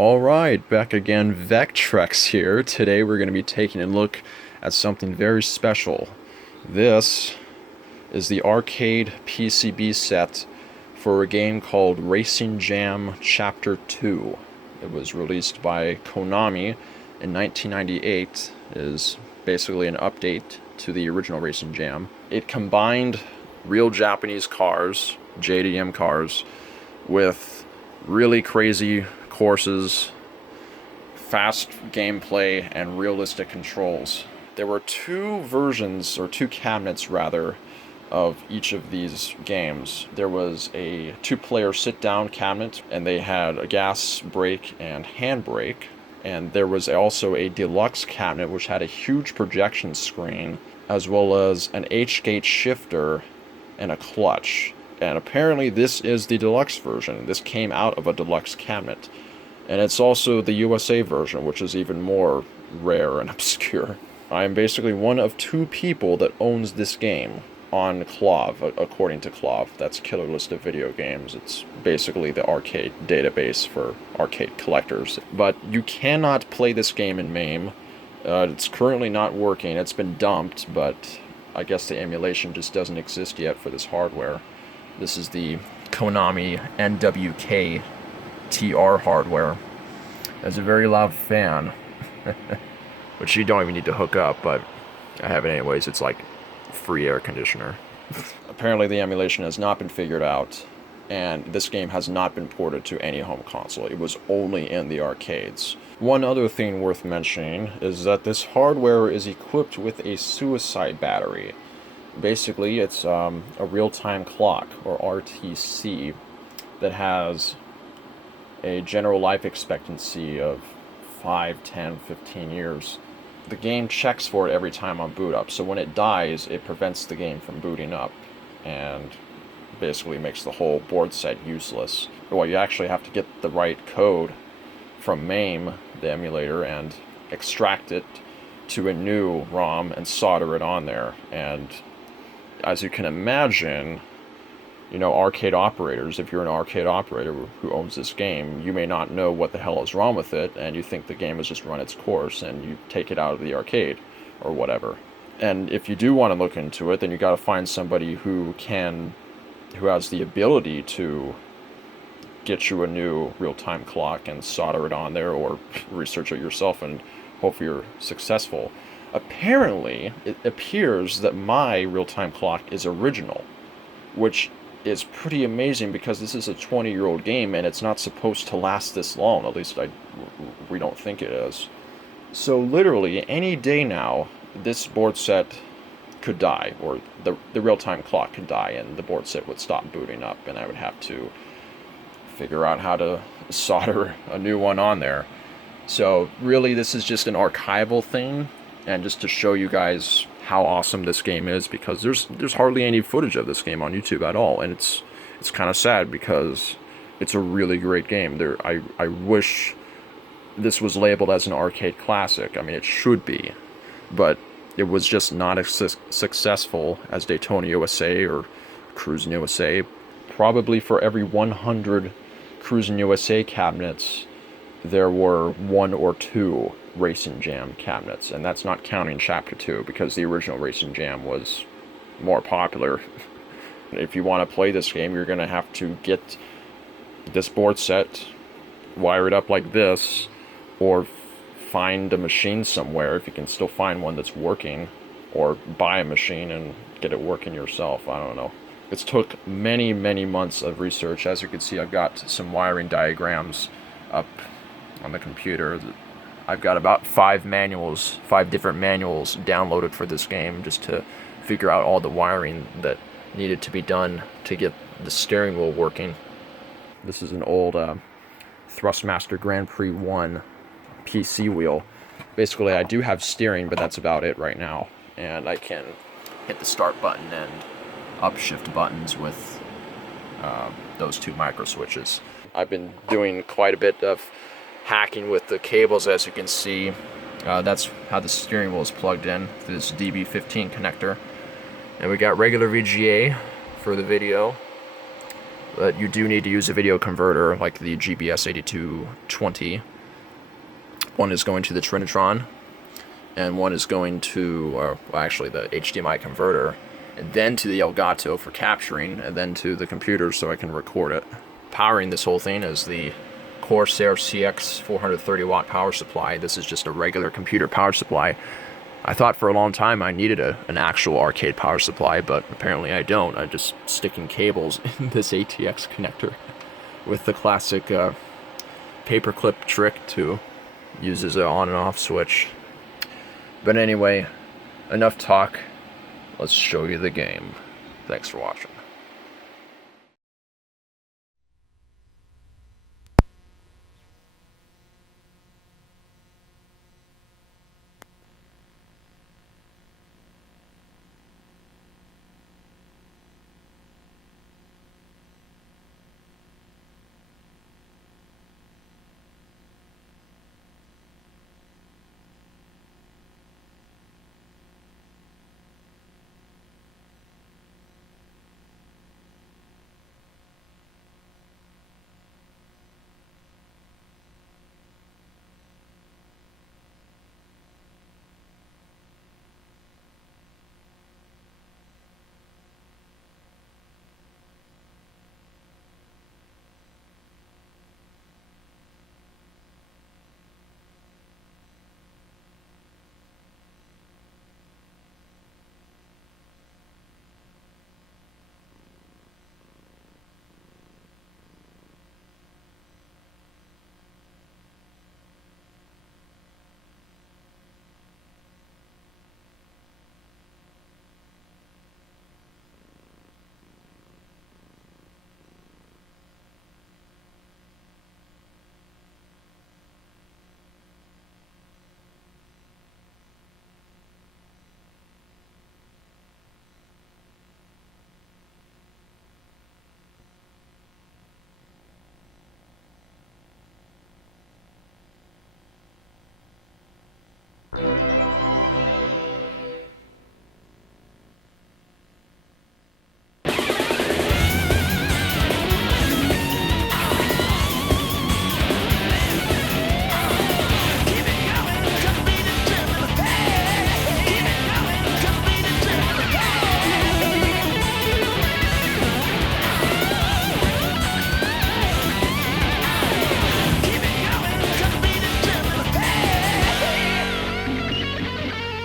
Alright, back again, Vectrex here. Today we're going to be taking a look at something very special. This is the arcade PCB set for a game called Racing Jam Chapter 2. It was released by Konami in 1998. It is basically an update to the original Racing Jam. It combined real Japanese cars, JDM cars, with really crazy courses, fast gameplay, and realistic controls. There were two versions, or two cabinets rather, of each of these games. There was a two-player sit-down cabinet, and they had a gas brake and handbrake. And there was also a deluxe cabinet which had a huge projection screen, as well as an H-gate shifter and a clutch. And apparently this is the deluxe version. This came out of a deluxe cabinet. And it's also the USA version, which is even more rare and obscure. I am basically one of two people that owns this game on KLOV, according to KLOV. That's Killer List of Video Games. It's basically the arcade database for arcade collectors. But you cannot play this game in MAME. It's currently not working. It's been dumped, but I guess the emulation just doesn't exist yet for this hardware. This is the Konami NWK-TR hardware. Has a very loud fan, which you don't even need to hook up, but I have it anyways. It's like free air conditioner. Apparently the emulation has not been figured out, and this game has not been ported to any home console. It was only in the arcades. One other thing worth mentioning is that this hardware is equipped with a suicide battery. Basically, it's a real-time clock, or RTC, that has a general life expectancy of 5, 10, 15 years. The game checks for it every time on boot up, so when it dies, it prevents the game from booting up, and basically makes the whole board set useless. Well, you actually have to get the right code from MAME, the emulator, and extract it to a new ROM and solder it on there. And as you can imagine, you know, arcade operators, if you're an arcade operator who owns this game, you may not know what the hell is wrong with it, and you think the game has just run its course, and you take it out of the arcade, or whatever. And if you do want to look into it, then you got to find somebody who has the ability to get you a new real-time clock and solder it on there, or research it yourself and hopefully you're successful. Apparently, it appears that my real-time clock is original, which is pretty amazing because this is a 20-year-old game and it's not supposed to last this long. At least we don't think it is. So literally, any day now, this board set could die, or the real-time clock could die, and the board set would stop booting up, and I would have to figure out how to solder a new one on there. So really, this is just an archival thing, and just to show you guys how awesome this game is, because there's hardly any footage of this game on YouTube at all, and it's kind of sad because it's a really great game. I wish this was labeled as an arcade classic. I mean, it should be, but it was just not as successful as Daytona USA or Cruis'n USA. Probably for every 100 Cruis'n USA cabinets, there were 1 or 2 Racing Jam cabinets, and that's not counting Chapter 2, because the original Racing Jam was more popular. If you want to play this game, you're going to have to get this board set, wire it up like this, or find a machine somewhere, if you can still find one that's working, or buy a machine and get it working yourself. I don't know. It's took many, many months of research. As you can see, I've got some wiring diagrams up on the computer. I've got about 5 different manuals downloaded for this game, just to figure out all the wiring that needed to be done to get the steering wheel working. This is an old Thrustmaster Grand Prix 1 PC wheel. Basically, I do have steering, but that's about it right now. And I can hit the start button and upshift buttons with those 2 micro switches. I've been doing quite a bit of hacking with the cables, as you can see. That's how the steering wheel is plugged in through this DB15 connector. And we got regular VGA for the video, But you do need to use a video converter like the GBS8220. One is going to the Trinitron, and one is going to, well, actually the HDMI converter, and then to the Elgato for capturing, and then to the computer so I can record it. Powering this whole thing is the Corsair CX 430 watt power supply. This is just a regular computer power supply. I thought for a long time I needed an actual arcade power supply, but apparently I don't. I'm just sticking cables in this ATX connector with the classic paperclip trick to use as an on and off switch. But anyway, enough talk. Let's show you the game. Thanks for watching.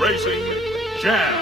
Racing Jam.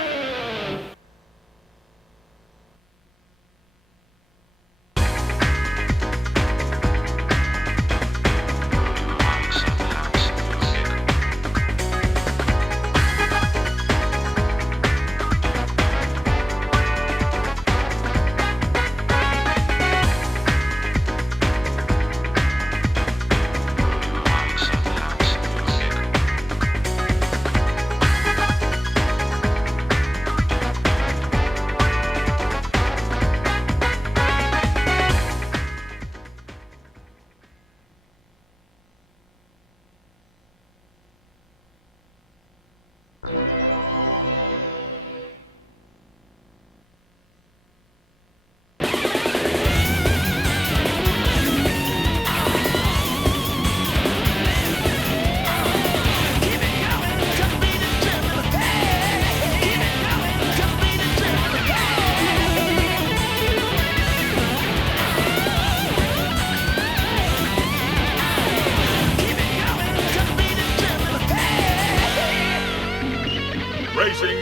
Racing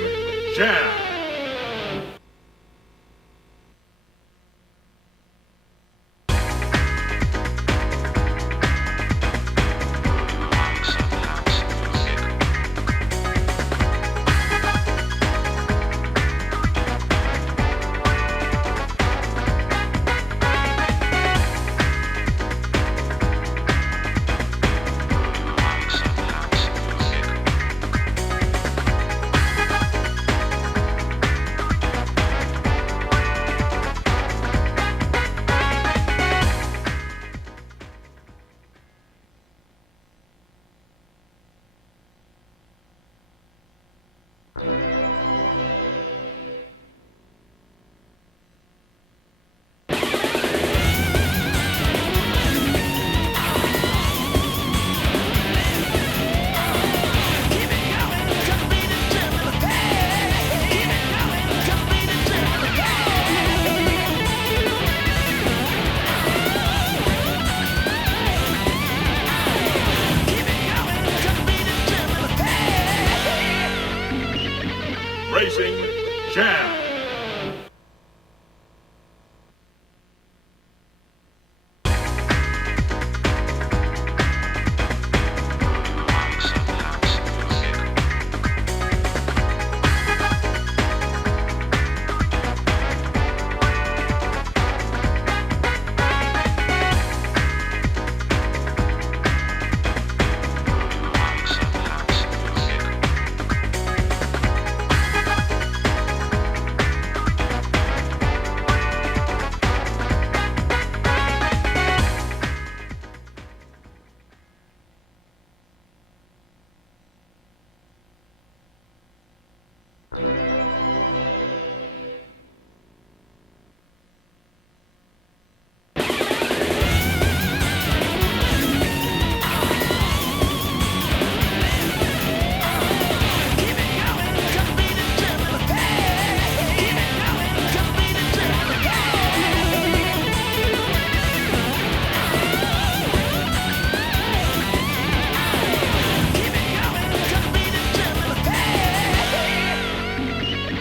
Jam. Racing Jam.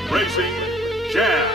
Racing Jam.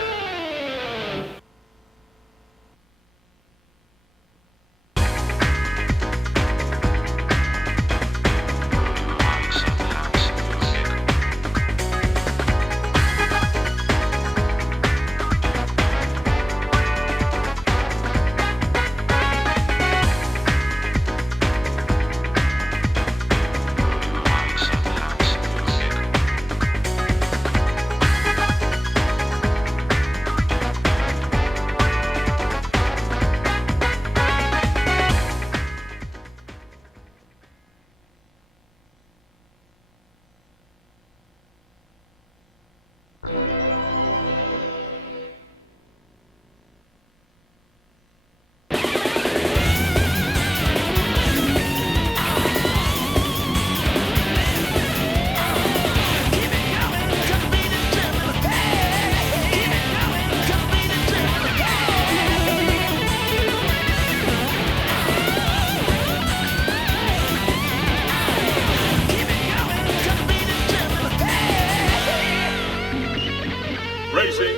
Racing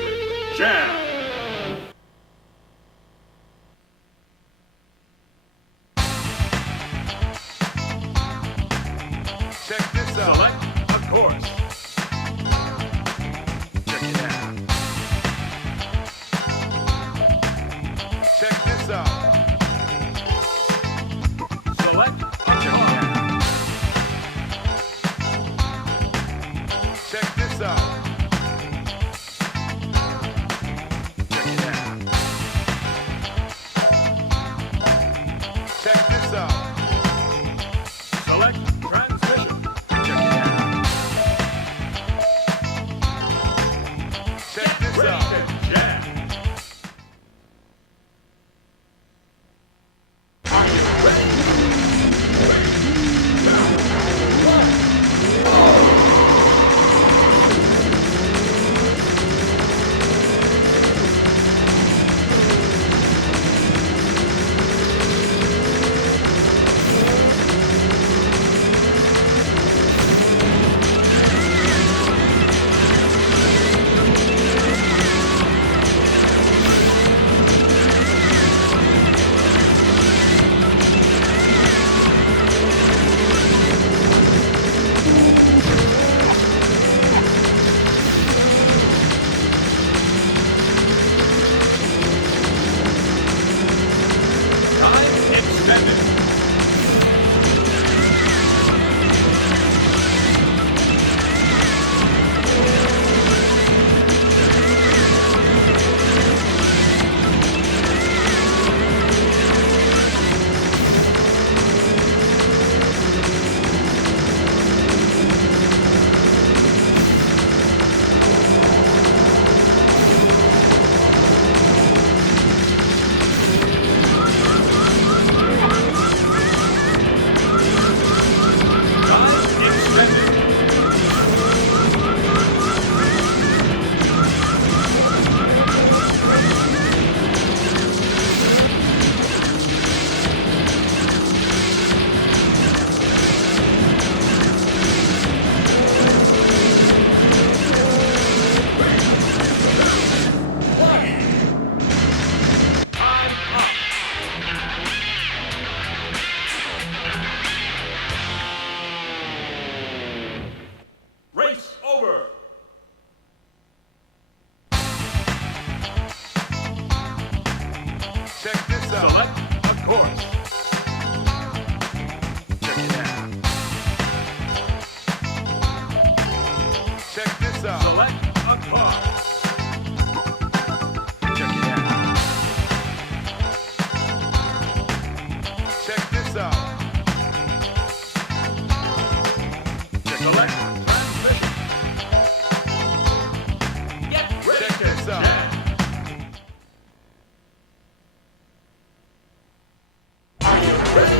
Jam. Check this out. Select a course. Check it out. Check this out. Select a course. Check this out. Check it out. Check this out. Select transmission. Check it out. Check this out. Racing Jam. Are you ready? Check this out. Select a car. Check it out. Check this out. Select transmission. Get ready Check to this out. jam. Are you ready?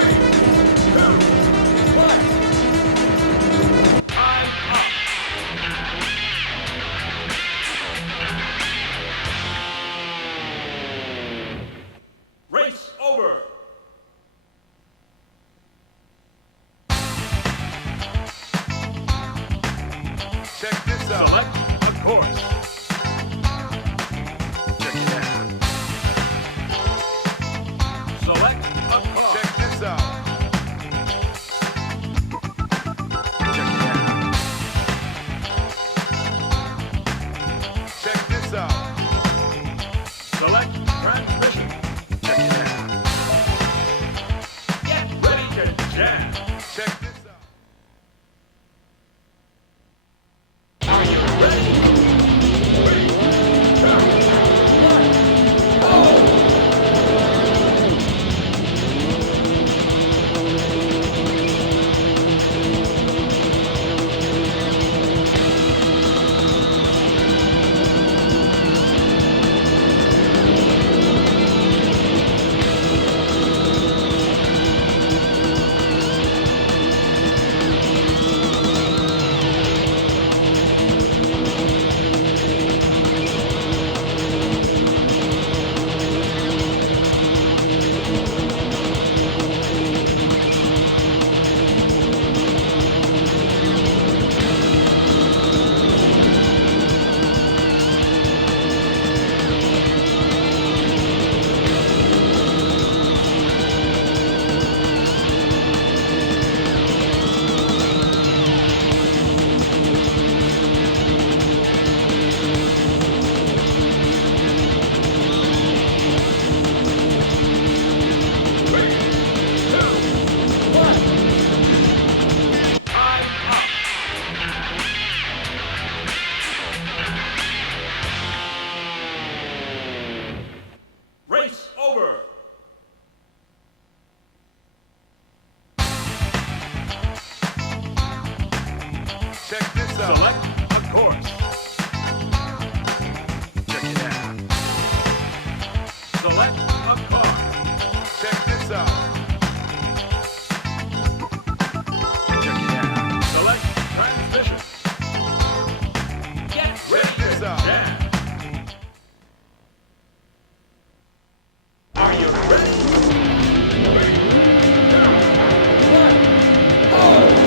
3, 2, 1. Race over. Check this out. Select a course. Check it out. Select a car. Check this out. Check it out. Check this out. Select transmission. Check it out. Get ready to jam. Check this out. Are you ready? 3, 2, 1. Race over. Check this out. Select a course. Check it out. Select a car. Check this out. Check it out. Select transmission. Get ready Check this to out. jam. Are you ready? 3, 2, 1.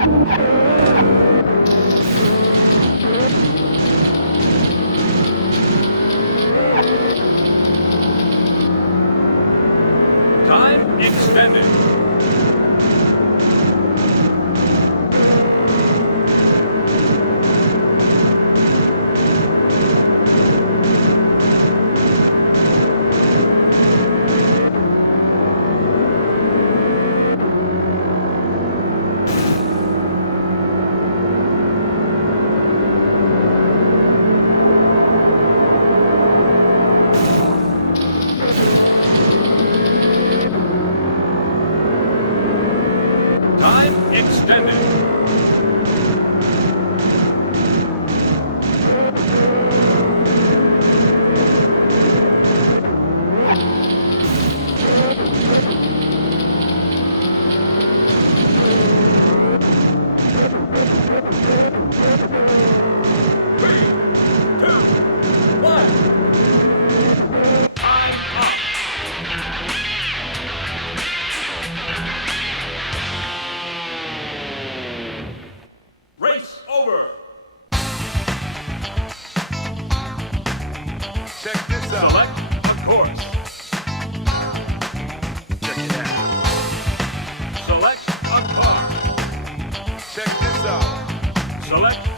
Time extended. Time extended. Three, two, one. Time up. Race over. Check this out. Select a course. Check it out. Select a car. Check this out. Select